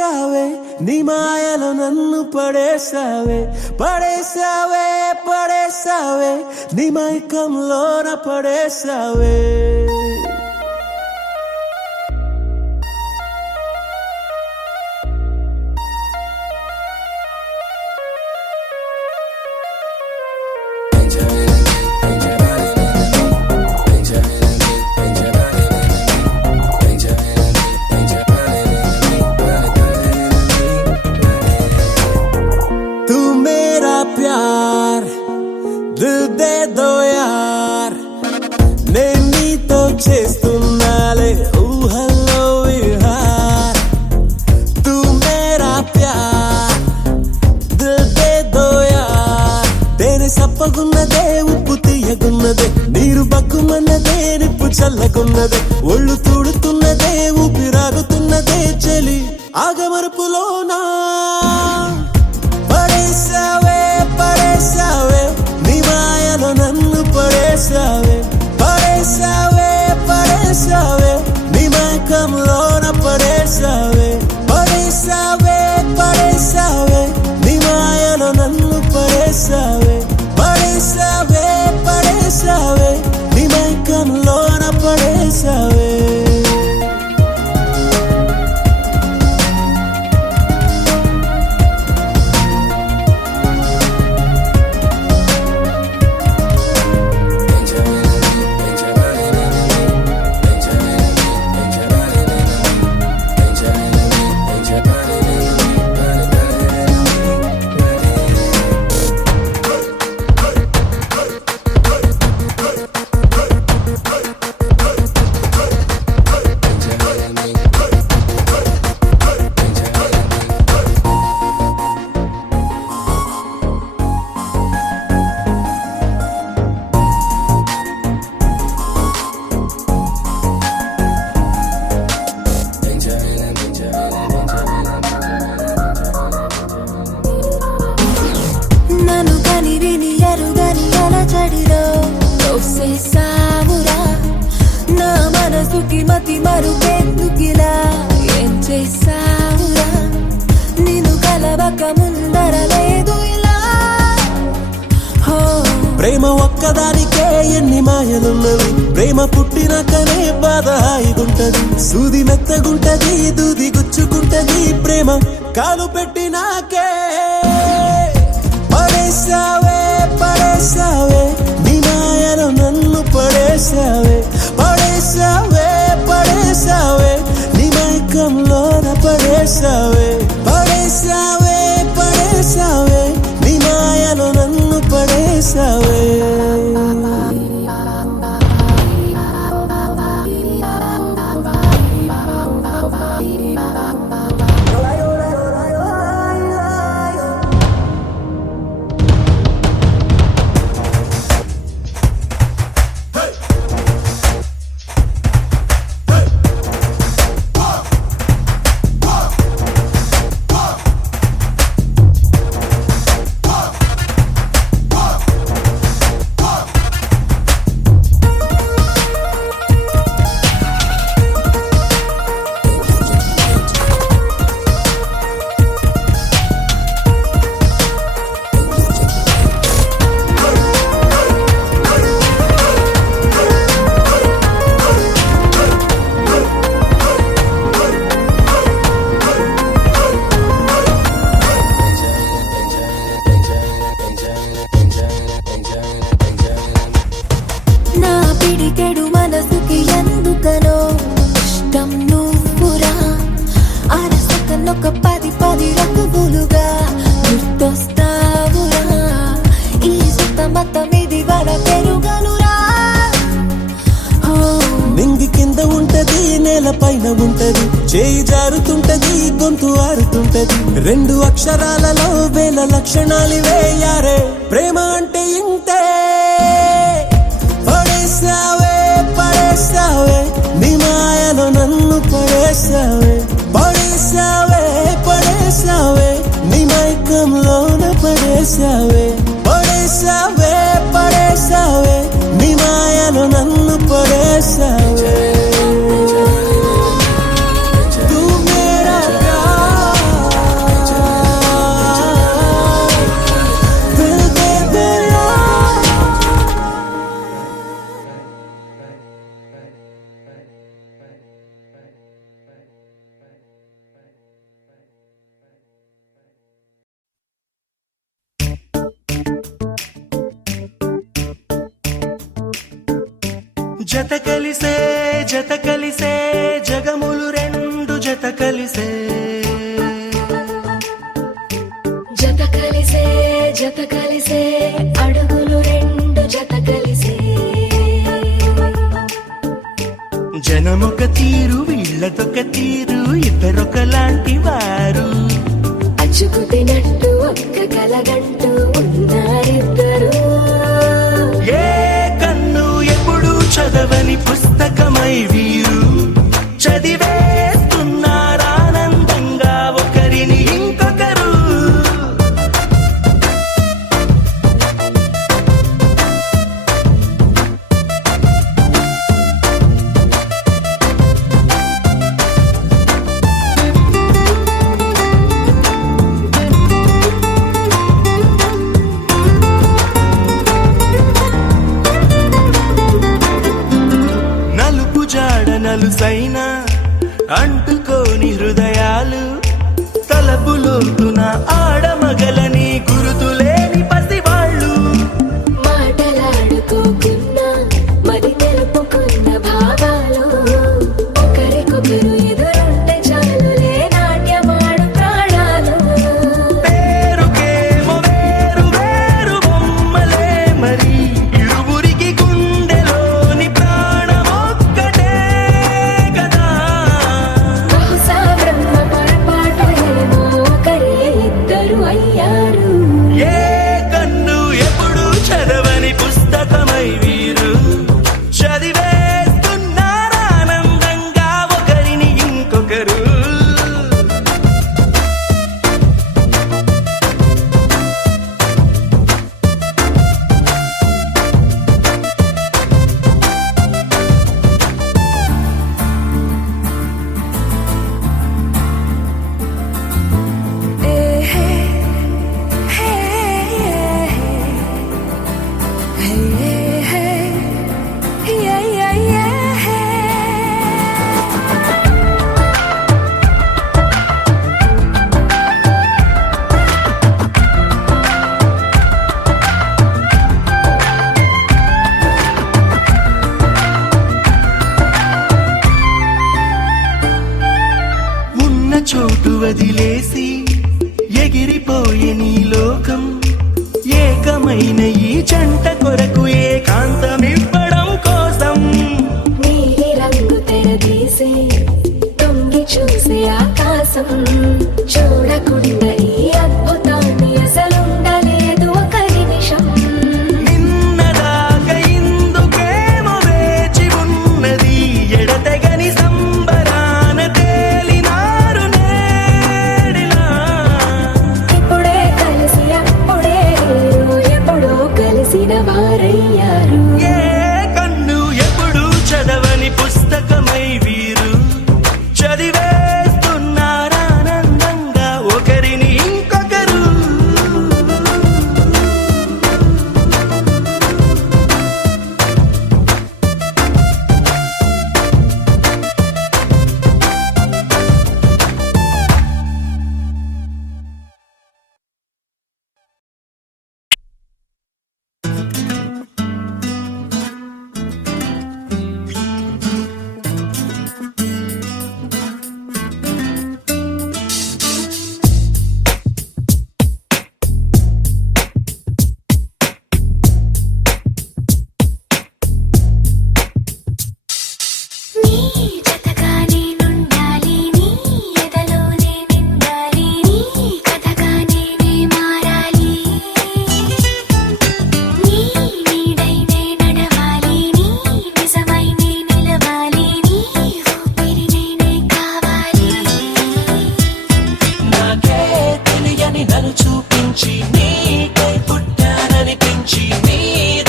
పడేసావే నీ మాయలో నన్ను పడేసావే పడేసావే పడేసావే నీ మైకంలోన పడేసావే प्यार दिल दे दो यार నేను నీతో చేస్తున్నాలే ఊహల్లో విహార్ తూ మేరా ప్యార్ దిల్ దే దో యార్ తేనె సప్పగున్నదే ఉప్పు తీయగున్నదే నీరు బక్కుమన్నదే నిప్పు చల్లగున్నదే ఒళ్ళు తూడుతున్నదే ఊపిరాగుతున్నదే చలి ఆగమరుపులోనా పడేసావే పడేసావే నీ మాయలో నన్ను పడేసావే పడేసావే పడేసావే నీ మైకంలోన పడేసావే పడేసావే పడేసావే నీ మాయలో నన్ను పడేసావే పడేసావే పడేసావే నీ మైకంలోన పడేసావే నా మనసుకి మతి మరుపెందుకిలా ఏం చేసావురా నిన్ను కలవక ముందర లేదు ఇలా ప్రేమ ఒక్కదానికే ఎన్ని మాయలున్నవి ప్రేమ పుట్టినాకనే బాధ హాయిగుంటది సూది మెత్తగుంటది దూది గుచ్చుకుంటది ప్రేమ కాలు పెట్టినాకే పడేసావే పడేసావే నీ మాయలో నన్ను పడేసావే పడేసావే పడేసావే నీ మైకంలోన పడేసావే పడేసావే పడేసావే నీ మాయలో నన్ను పడేసావే పిడికెడు మనసుకి ఎందుకనో ఇష్టం నువ్వురా అరసకనొక 10 రకములుగా గుర్తొస్తావురా ఈ సుతమతం ఇది వర పెరుగనురా నింగి కింద ఉంటది నేల పైన ఉంటది చేయి జారుతుంటది గొంతు ఆరుతుంటది రెండు అక్షరాలలో వేల లక్షణాలివే యారే ప్రేమ అంటే ఇంతే పడేసావే పడేసావే నీ మాయలో నన్ను పడేసావే పడేసావే పడేసావే నీ మైకంలోన పడేసావే పడేసావే పడేసావే నీ మాయలో నన్ను పడేసావే तू मेरा प्यार జత కలిసే జత కలిసే జగములు రెండు జత కలిసే జత కలిసే జత కలిసే అడుగులు రెండు జత కలిసే జనమొక తీరు వీళ్ళదొక తీరు ఇద్దరొకలాంటి వారు అచ్చుకు తినట్టు ఒక్క కలగంటూ ఉన్నారిద్దరు ఏ కన్ను ఎప్పుడు చదవని పుస్తకమై వీరు చదివేస్తున్నారానందంగా ఒకరిని ఇంకొకరు నలుపు జాడ నలుసైన అంటుకోని హృదయాలు తలపులోతున ఆడమగలని గురుతులేని పసివాళ్ళు మాటలాడుకోకున్నా మరి తెలుపుకున్న భావాలు ఒకరికొకరు ఎదురుంటే చాలులే నాట్యమాడు ప్రాణాలు పేరుకేమో వేరు వేరు బొమ్మలే మరి ఇరువురికి గుండెలోని ప్రాణమొక్కటే కదా బహుశా బ్రహ్మ పొరపాటు ఏమో ఒకరే ఇద్దరు అయ్యారు ఏ కన్ను ఎప్పుడు చదవని పుస్తకమై వీరు చదివేస్తున్నారానందంగా ఒకరిని ఇంకొకరు ఉన్న చోటు వదిలేసి ఎగిరిపోయే నీ లోకం ఏకమైన ఈ జంట కొరకు ఏకాంతమివ్వడం కోసం నీలి రంగు తెరదీసే తొంగి చూసే ఆకాశం చూడకుండా ఈ అద్భుతాన్ని అసలుండలేదు ఒక నిమిషం నిన్నదాకా ఇందుకేమో వేచి ఉన్నది ఎడతెగని సంబరాన తేలినారు నేడిలా ఇప్పుడే కలిసి అప్పుడే లేరు ఎప్పుడో కలిసిన వారయ్యారు ఏ కన్ను ఎప్పుడు చదవని పుస్తకమై వీరు చదివేస్తున్నారానందంగా ఒకరిని ఇంకొకరు నీ జతగా నేనుండాలి నీ ఎదలోనే నిండాలి నీ కథగా నేనే మారాలి నీ నీడై నే నడవాలి నీ నిజమై నే నిలవాలి నీ ఊపిరి నేనే కావాలి నాకే తెలియని నన్ను చూపించి నీకై పుట్టాననిపించి నీ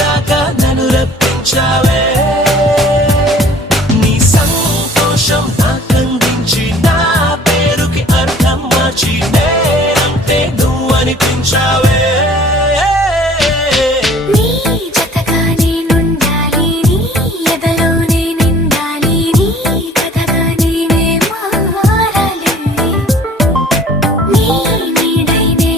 దాకా నన్ను రప్పించావే నీ సంతోషం నాకందించి నా పేరుకి అర్థం మార్చి నేనంటే నువ్వు అనిపించావే నీ జతగా నేనుండాలి నీ ఎదలోనే నిండాలి నీ కథగా నేనే మారాలి నీ నీడై నే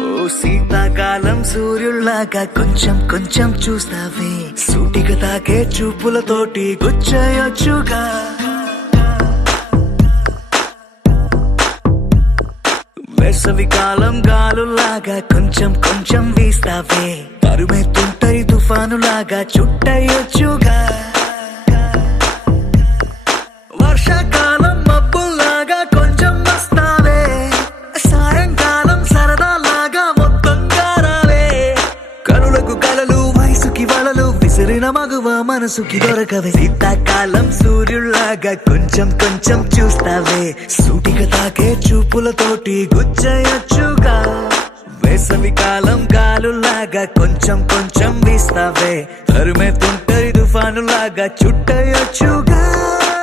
ఓ శీతాకాలం సూర్యుల్లాగా కొంచెం కొంచెం చూస్తావే, సూటిగా తాకే చూపులతోటి గుచ్చేయొచ్చుగా. వేసవి కాలం గాలులాగా కొంచెం కొంచెం వీస్తావే, తరుమెత్తుంటరి తుఫానులాగా చుట్టయొచ్చుగా. వర్షాకాలం మబ్బుల్లాగా కొంచెం వస్తావే, సాయంకాలం సరదాలాగా మొత్తంగా రావే. కనులకు కలలు వయసుకి వలలు విసిరిన మగువ మనసుకి దొరకవే. శీతాకాలం సూర్యుల్లాగా కొంచెం కొంచెం చూస్తావే, సూటిగా తాకే చూపులతోటి గుచ్చేయొచ్చుగా. వేసవి కాలం గాలులాగా కొంచెం కొంచెం వీస్తావే, తరుమెత్తుంటరి తుఫానులాగా చుట్టయొచ్చుగా.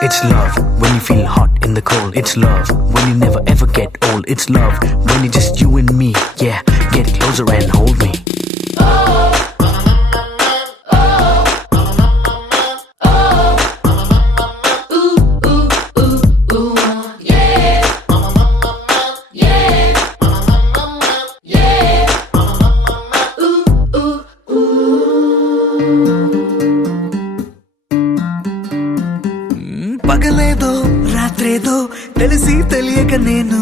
It's love when you feel hot in the cold. It's love when you never ever get old. It's love when it's just you and me. Yeah, get closer and hold me. పగలేదో రాత్రేదో తెలిసి తెలియక నేను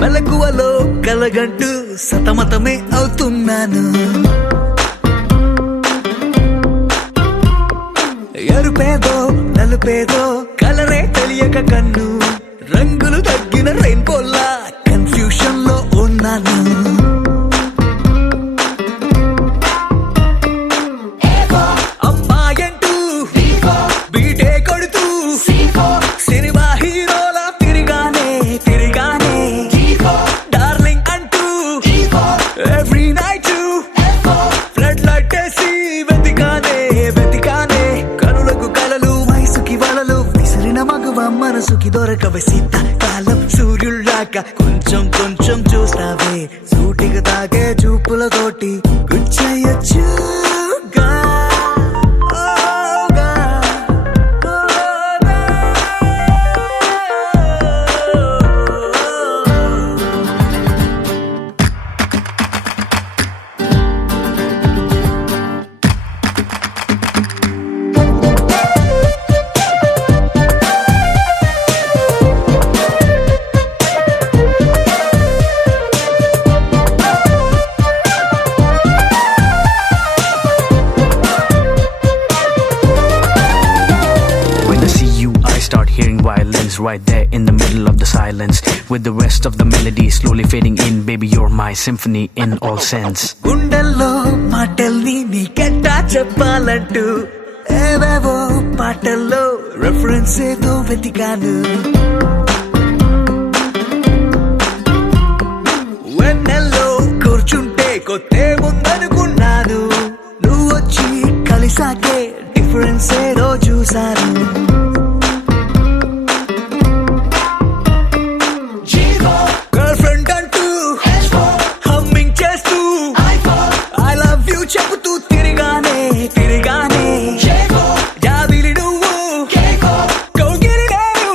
మెలకువలో కలగంటూ సతమతమే అవుతున్నాను. ఎరుపేదో నలుపేదో కలరే తెలియక కన్ను రంగులు తగ్గిన రెయిన్బోలా confusion లో ఉన్నాను. అమ్మాయంటూ బీటే కొడుతూ సినిమా హీరోలా తిరిగానే తిరిగానే, డార్లింగ్ అంటూ ఎవ్రీ నైట్ ఫ్లడ్ లైట్ వేసి వెతికానే వెతికానే. కనులకు కలలు వయసుకి వలలు విసిరిన మగువ మనసుకి దొరకవే. శీతాకాలం సూర్యుల్లాగా కొంచెం కొంచెం చూస్తావే, సూటిగా తాగే చూపులతోటి గుచ్చేయొచ్చుగా. When I see you, I start hearing violins right there in the middle of the silence. With the rest of the melody slowly fading in, baby, you're my symphony in all sense. గుండెల్లో మాటల్ని నీకెట్టా చెప్పాలంటూ ఏవేవో పాటల్లో reference ఏదో వెతికాను. వెన్నెల్లో కూర్చుంటే కొత్తే ముందనుకున్నాను, నువ్వు వచ్చి కలిసాకే డిఫరెన్స్ ఏదో చూశాను. గర్ల్ ఫ్రెండ్ అంటూ హమ్మింగ్ చేస్తూ ఐ లవ్ యూ చెబుతూ తిరిగానే తిరిగానే. జాబిలి నువ్వు కౌగిలి నేను,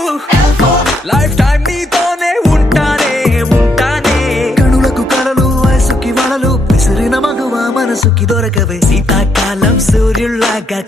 లైఫ్ టైం నీతోనే ఉంటానే ఉంటానే. కనులకు కలలు వయసుకి వలలు విసిరిన మగువ మనసుకి దొరకవే. శీతాకాలం సూర్యుల్లాగా